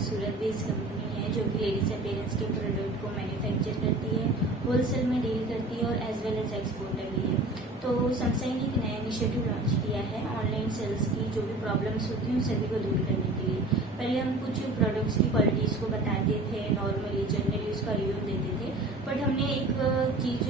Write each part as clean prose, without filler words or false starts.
सूरत based company है जो कि लेडीज अपीयरेंस के प्रोडक्ट को मैन्युफैक्चर करती है, होलसेल में डील करती है और एज वेल एज एक्सपोर्टर भी है। तो समसाई ने एक नया इनिशिएटिव लॉन्च किया है ऑनलाइन सेल्स की जो भी प्रॉब्लम्स होती हैं उन सभी को दूर करने के लिए। पहले हम कुछ प्रोडक्ट्स की क्वालिटीज़ को बताते थे, नॉर्मली जनरली उसका रिव्यू देते थे, बट हमने एक चीज़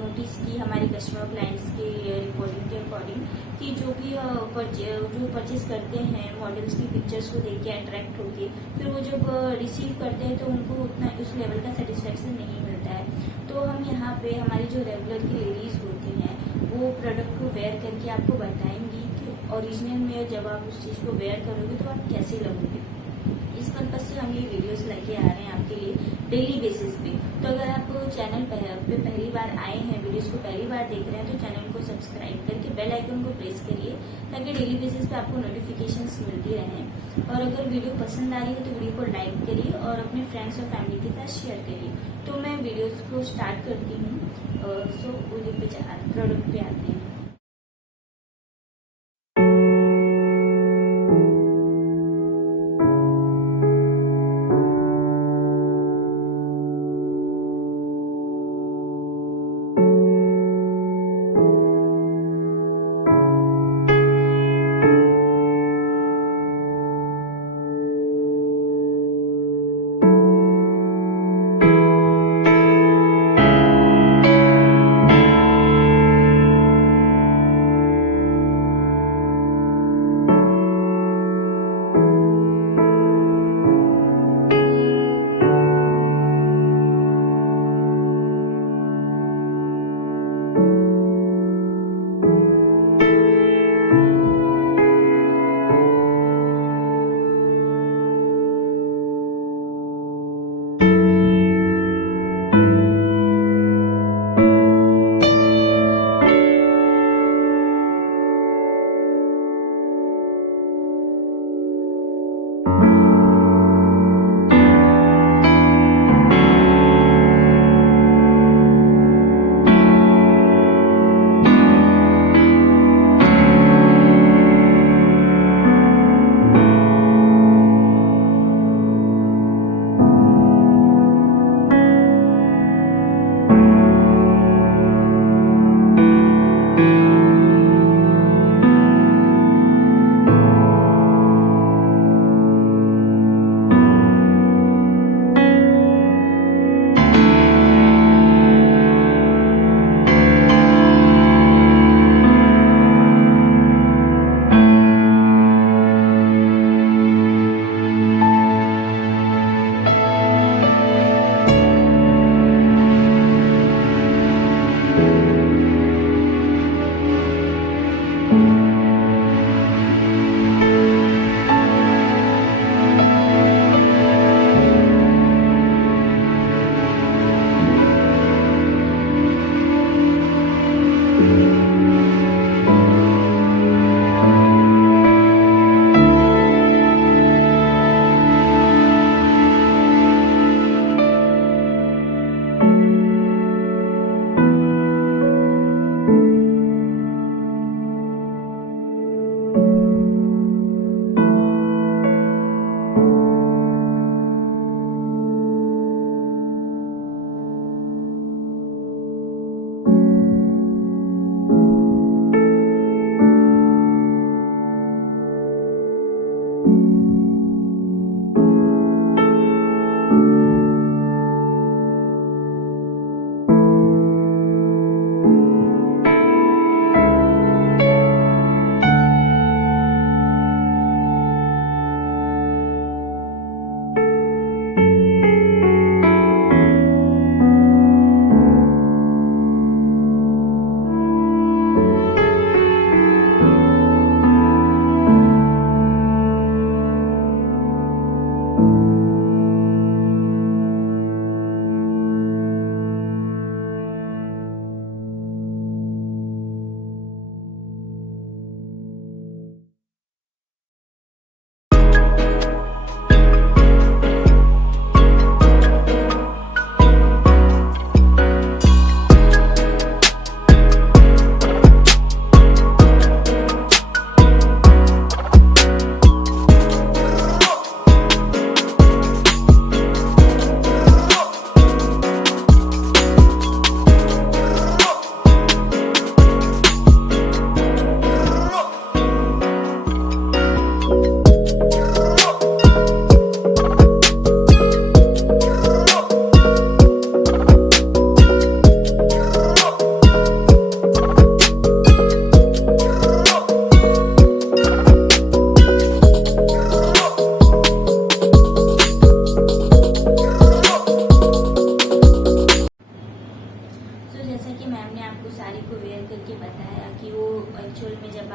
नोटिस की हमारे कस्टमर क्लाइंट्स के रिपोर्टिंग के अकॉर्डिंग कि जो भी जो परचेज करते हैं मॉडल्स की पिक्चर्स को देख के अट्रैक्ट होके फिर वो जब रिसीव करते हैं तो उनको उतना उस लेवल का सेटिस्फेक्शन नहीं मिलता है। तो हम यहाँ पे हमारी जो रेगुलर की लेडीज होती हैं वो प्रोडक्ट को वेयर करके आपको बताएंगी कि ओरिजिनल में जब आप उस चीज़ को वेयर करोगे तो आप कैसे लगोगे। इस पर्पज से हम ये वीडियोस लेके आ रहे हैं आपके लिए डेली बेसिस पे। तो अगर आप चैनल पे पहली बार आए हैं, वीडियोस को पहली बार देख रहे हैं तो चैनल को सब्सक्राइब करके बेल आइकन को प्रेस करिए ताकि डेली बेसिस पे आपको नोटिफिकेशंस मिलती रहें। और अगर वीडियो पसंद आ रही है तो वीडियो को लाइक करिए और अपने फ्रेंड्स और फैमिली के साथ शेयर करिए। तो मैं वीडियोस को स्टार्ट करती हूँ। सो वीडियो पे प्रोडक्ट पे आते हैं।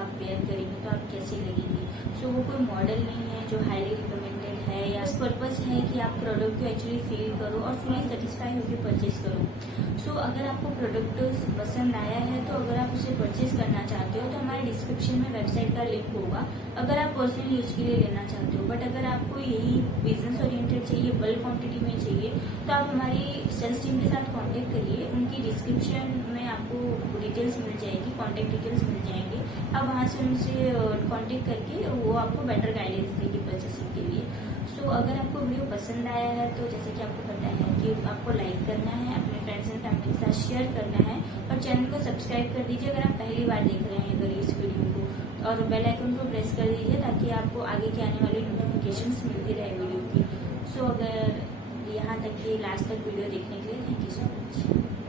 आप वेयर करेंगे तो आप कैसी लगेंगी। सो वो कोई मॉडल नहीं है जो हाईली रिकमेंडेड है, या इस पर्पस है कि आप प्रोडक्ट को एक्चुअली फील करो और फुली सेटिस्फाई होकर परचेज करो। सो अगर आपको प्रोडक्ट पसंद आया है तो अगर आप उसे परचेज करना चाहते हो तो हमारे डिस्क्रिप्शन में वेबसाइट का लिंक होगा, अगर आप पर्सनल यूज के लिए लेना चाहते हो। बट अगर आपको यही बिजनेस ओरिएंटेड चाहिए, बल्क क्वांटिटी में चाहिए, तो आप हमारी सेल्स टीम के साथ कांटेक्ट करिए। उनकी डिस्क्रिप्शन में आपको डिटेल्स मिल जाएगी, कांटेक्ट डिटेल्स मिल जाएंगे। आप वहां से उनसे कांटेक्ट करके वो आपको बेटर गाइडेंस देंगे परचेसिंग के लिए। सो अगर आपको वीडियो पसंद आया है तो जैसे कि आपको पता है कि आपको लाइक करना है, अपने फ्रेंड्स एंड फैमिली के साथ शेयर करना है और चैनल को सब्सक्राइब कर दीजिए अगर आप पहली बार देख रहे हैं अगर इस वीडियो को, और बेल आइकन को प्रेस कर दीजिए ताकि आपको आगे के आने वाली नोटिफिकेशंस मिलती रहे वीडियो की। सो अगर यहाँ तक के लास्ट तक वीडियो देखने के लिए थैंक यू सो मच।